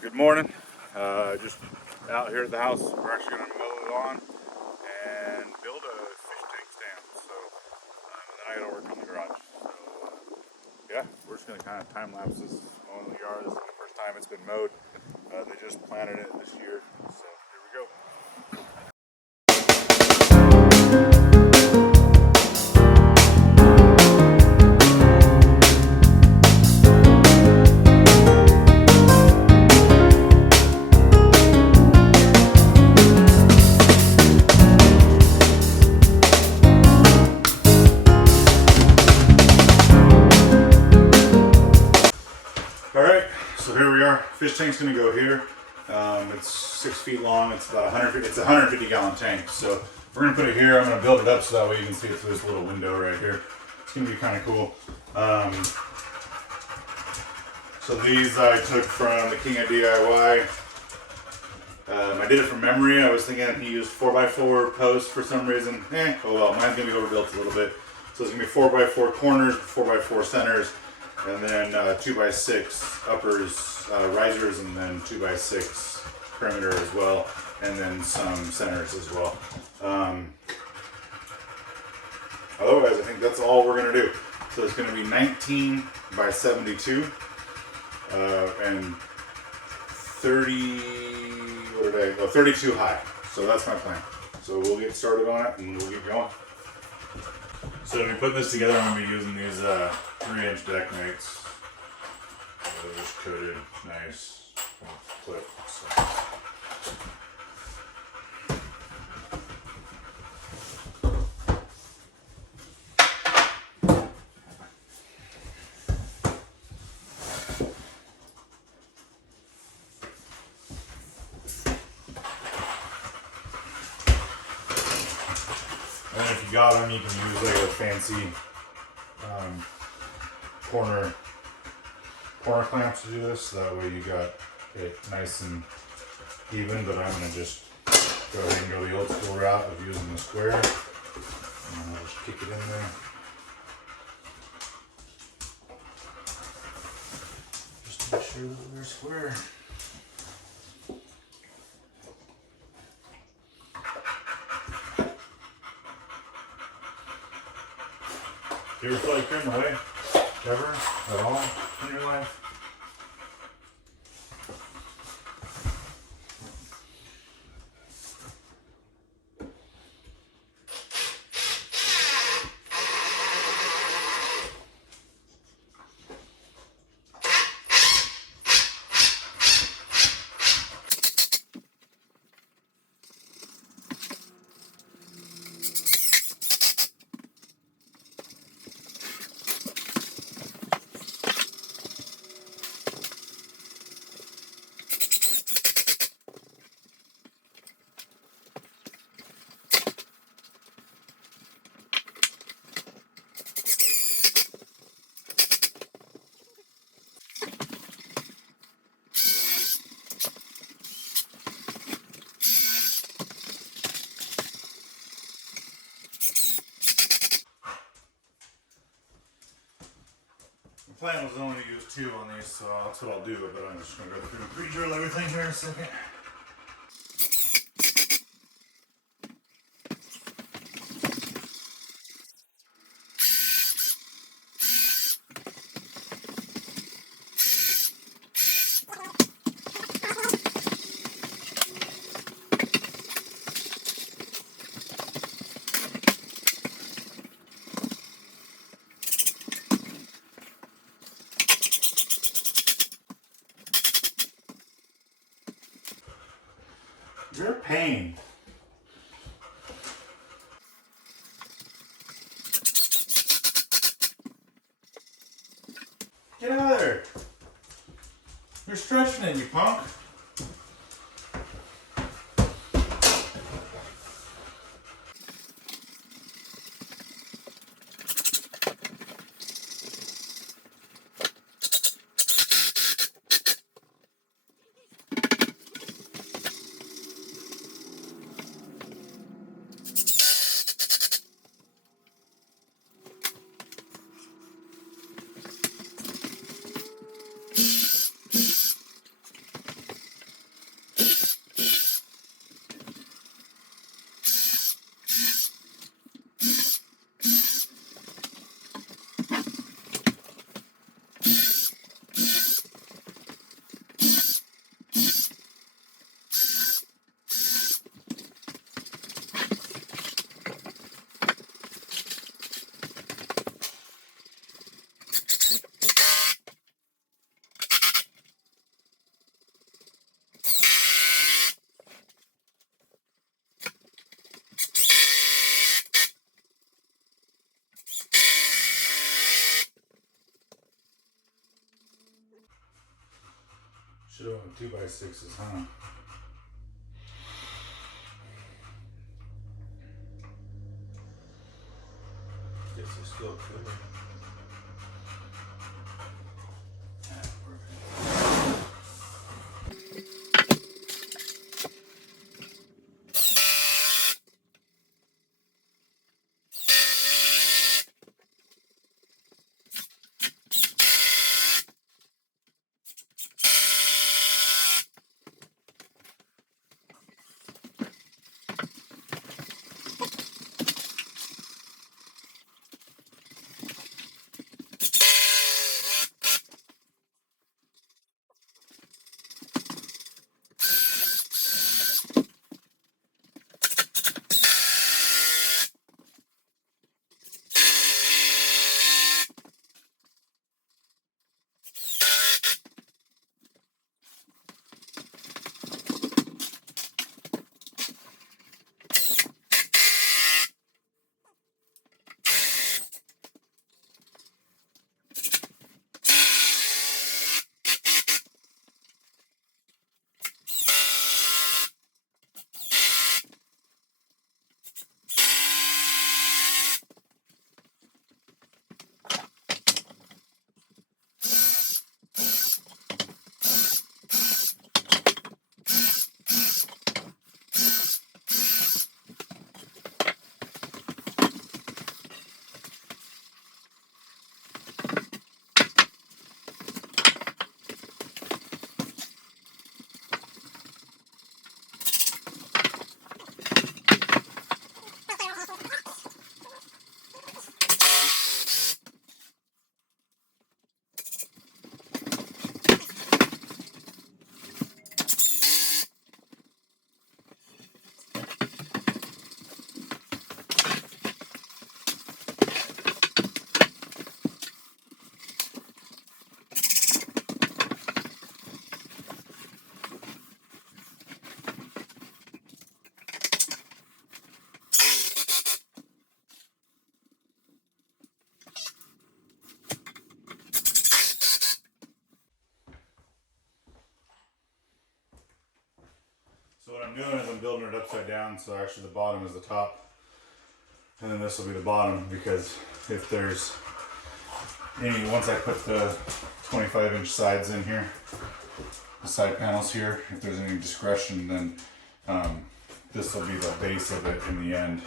Good morning. Just out here at the house. We're actually going to mow the lawn and build a fish tank stand. So, and then I got to work on the garage. So, yeah, we're just going to kind of time lapse this mowing the yard. This is the first time it's been mowed. They just planted it this year. So, here we go. Alright, so here we are. Fish tank's gonna go here. It's 6 feet long, it's about 150, it's a 150 gallon tank. So we're gonna put it here. I'm gonna build it up so that way you can see it through this little window right here. It's gonna be kind of cool. So these I took from the King of DIY. I did it from memory. I was thinking he used 4x4 posts for some reason. Oh well, mine's gonna be overbuilt a little bit. So it's gonna be 4x4 corners, 4x4 centers, and then 2x6 uppers, risers, and then 2x6 perimeter as well, and then some centers as well. Otherwise, I think that's all we're gonna do. So it's gonna be 19 by 72 and 32 high. So that's my plan. So we'll get started on it and we'll get going. So to be putting this together, I'm going to be using these 3-inch deck mates. They're just coated nice clip. So. And if you got them, you can use like a fancy corner clamps to do this. So that way you got it nice and even. But I'm gonna just go ahead and go the old school route of using the square, and I'll just kick it in there. Just to make sure that they're square. Do you ever feel like throwing them away? Ever? At all in your life? The plan was only to use 2 on these, so that's what I'll do, but I'm just going to go through and pre-drill everything here in a second. You're a pain. Get out of there. You're stretching it, you punk. Should have went 2x6s, huh? Guess you still could. So what I'm doing is I'm building it upside down, so actually the bottom is the top. And then this will be the bottom, because if there's any, once I put the 25-inch sides in here, the side panels here, if there's any discretion, then this will be the base of it in the end,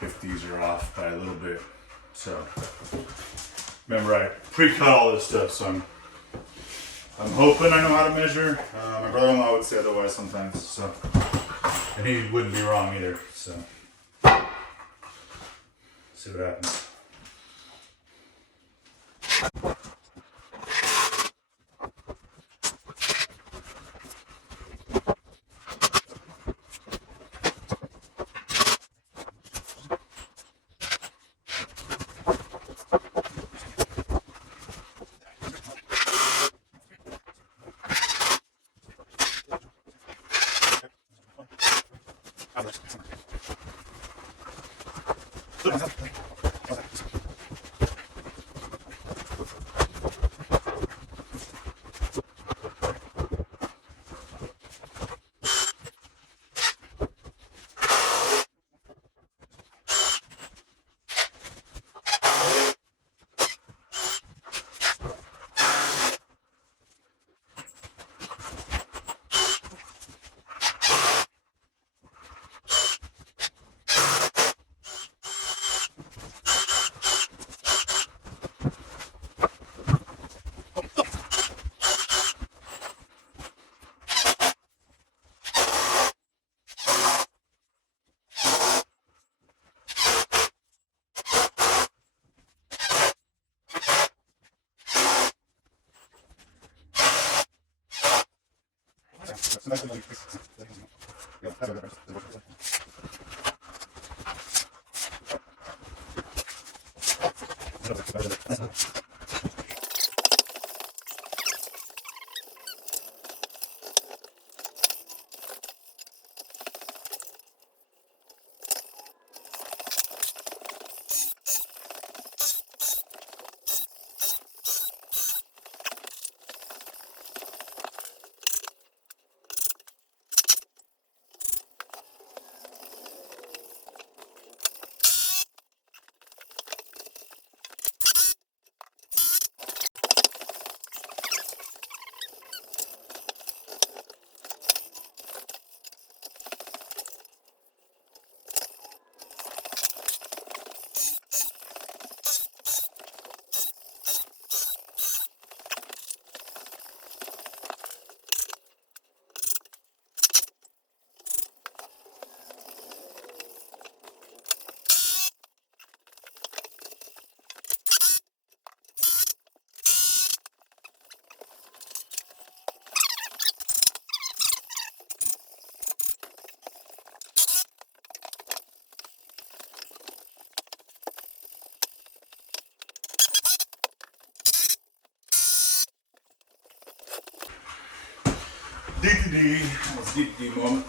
if these are off by a little bit. So remember, I pre-cut all this stuff, so I'm hoping I know how to measure. My brother-in-law would say otherwise sometimes, so, and he wouldn't be wrong either. So see what happens. Dee-dee-dee. That's dee-dee-dee moment.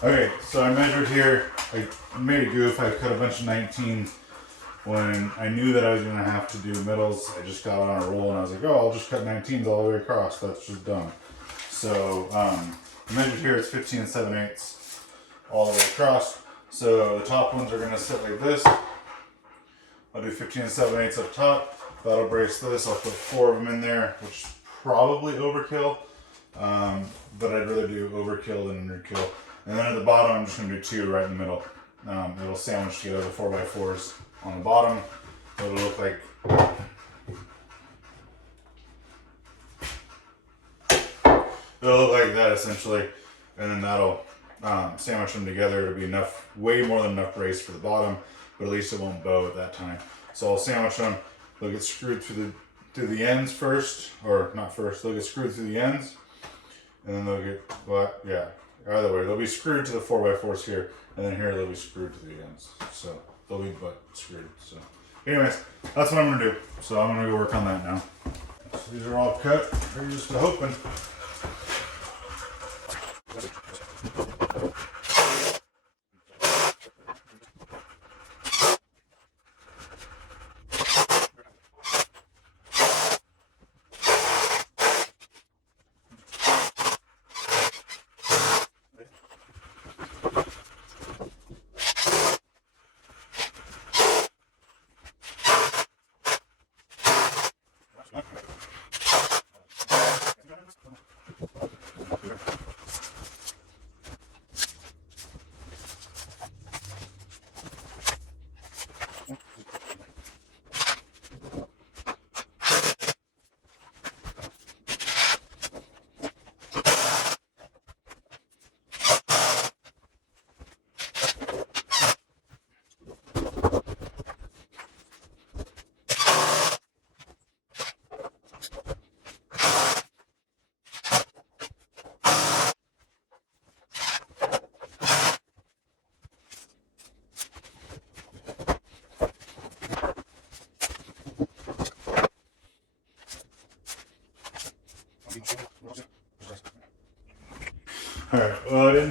Okay, so I measured here. I made a goof. I cut a bunch of 19 when I knew that I was going to have to do middles. I just got on a roll and I was like, oh, I'll just cut 19s all the way across. That's just dumb. So I measured here, it's 15 and 7/8 all the way across. So the top ones are going to sit like this. I'll do 15 and 7/8 up top. That'll brace this. I'll put 4 of them in there, which is probably overkill. But I'd rather do overkill than underkill. And then at the bottom, I'm just going to do 2 right in the middle. It'll sandwich together the 4x4s on the bottom. It'll look like that essentially, and then that'll sandwich them together. It'll be enough, way more than enough brace for the bottom, but at least it won't bow at that time. So I'll sandwich them. They'll get screwed through the ends first, or not first. They'll get screwed through the ends, and then they'll get either way, they'll be screwed to the 4x4s here, and then here they'll be screwed to the ends. So they'll be butt screwed. So anyways, that's what I'm gonna do. So I'm gonna go work on that now. So these are all cut. They're just hoping.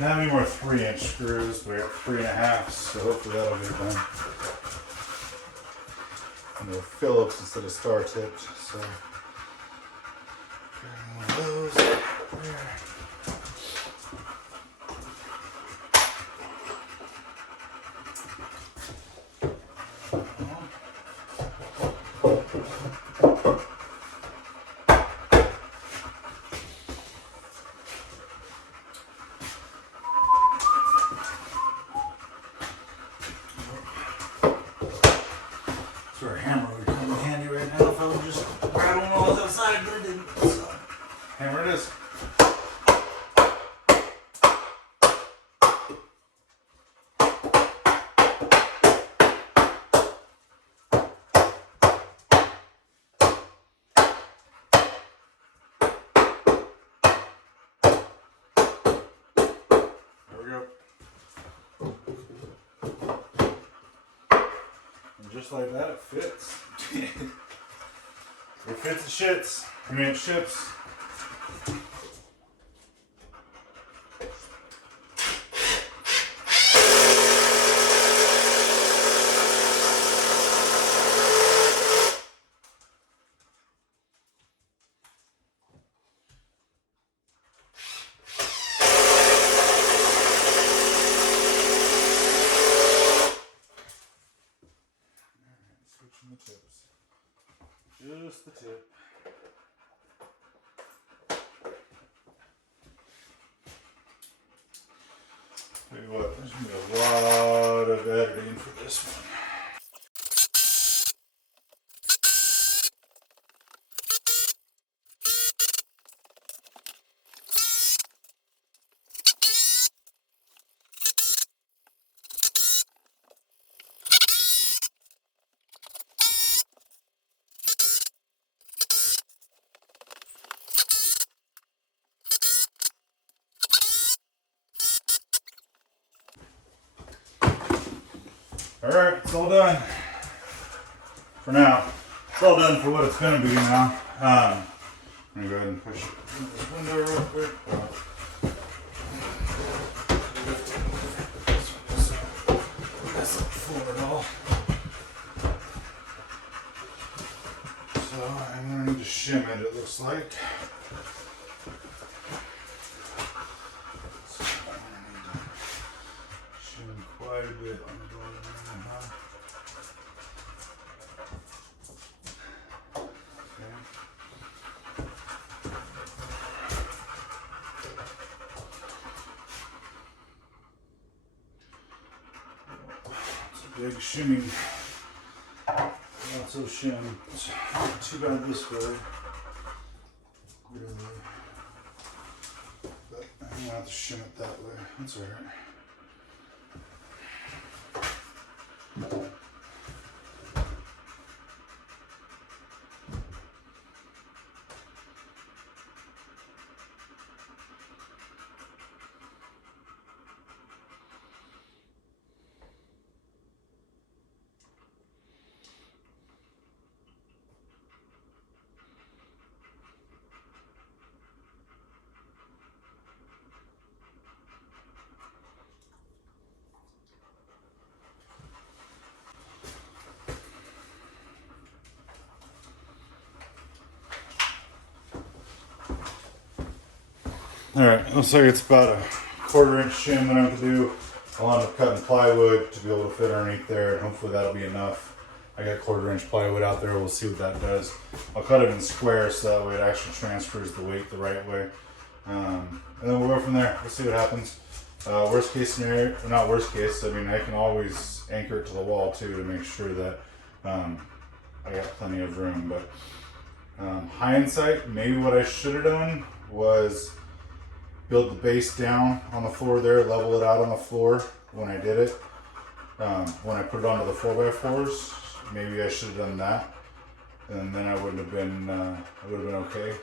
have any more 3-inch screws. We have 3.5, so hopefully that'll get done. And they're Phillips instead of star tipped, so one of those there. That's where a hammer would come in handy right now if I would just rattle one all outside, but it didn't. So, hammer it is. There we go. And just like that, it fits. It fits the shits. I mean, it ships. Switching the tips. Just the tip. Tell you what, there's going to be a lot of editing for this one. Alright, it's all done. For now. It's all done for what it's going to be now. I'm going to go ahead and push this window real quick. That's up forward all. So I'm going to need to shim it, it looks like. So I'm going to need to shim quite a bit on the bottom. Big shimmy. Lots of shim. It's not too bad this way. Really. But I'm going to have to shim it that way. That's alright. Alright, looks like it's about a 1/4 inch shim that I have to do. I'll end up cutting plywood to be able to fit underneath there, and hopefully that'll be enough. I got 1/4 inch plywood out there, we'll see what that does. I'll cut it in squares so that way it actually transfers the weight the right way. And then we'll go from there, we'll see what happens. Worst case scenario, or not worst case, I mean I can always anchor it to the wall too to make sure that I got plenty of room. But hindsight, maybe what I should have done was build the base down on the floor there, level it out on the floor when I did it. When I put it onto the 4x4s, maybe I should have done that, and then I wouldn't have been, it would have been okay.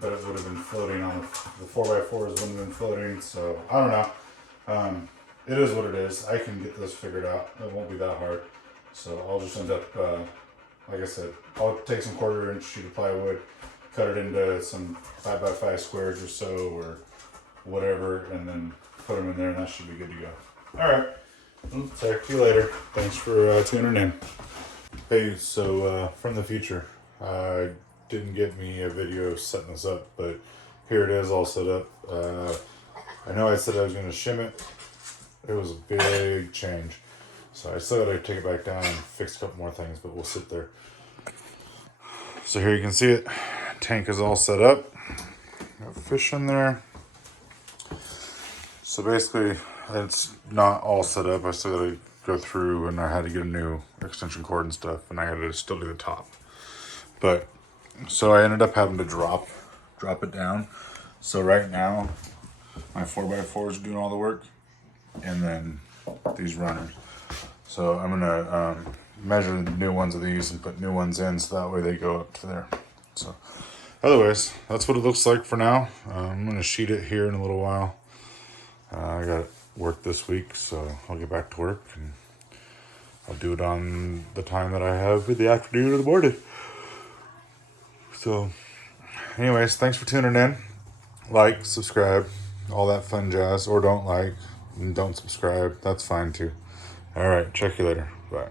But it would have been floating on the 4x4s wouldn't have been floating, so I don't know. It is what it is. I can get this figured out. It won't be that hard. So I'll just end up, like I said, I'll take some 1/4 inch sheet of plywood, cut it into some 5x5 squares or so, or whatever, and then put them in there, and that should be good to go. All right, I'll talk to you later. Thanks for tuning in. Hey, so from the future, I didn't get me a video of setting this up, but here it is all set up. I know I said I was going to shim it. It was a big change. So I still got to take it back down and fix a couple more things, but we'll sit there. So here you can see it. Tank is all set up. Got fish in there. So basically, it's not all set up. I still got to go through, and I had to get a new extension cord and stuff, and I got to still do the top. But so I ended up having to drop it down. So right now, my 4x4 is doing all the work, and then these runners. So I'm gonna measure the new ones of these and put new ones in, so that way they go up to there. So, otherwise, that's what it looks like for now. I'm gonna sheet it here in a little while. I got work this week, so I'll get back to work and I'll do it on the time that I have in the afternoon or the morning. So, anyways, thanks for tuning in. Like, subscribe, all that fun jazz. Or don't like and don't subscribe. That's fine too. All right, check you later. Bye.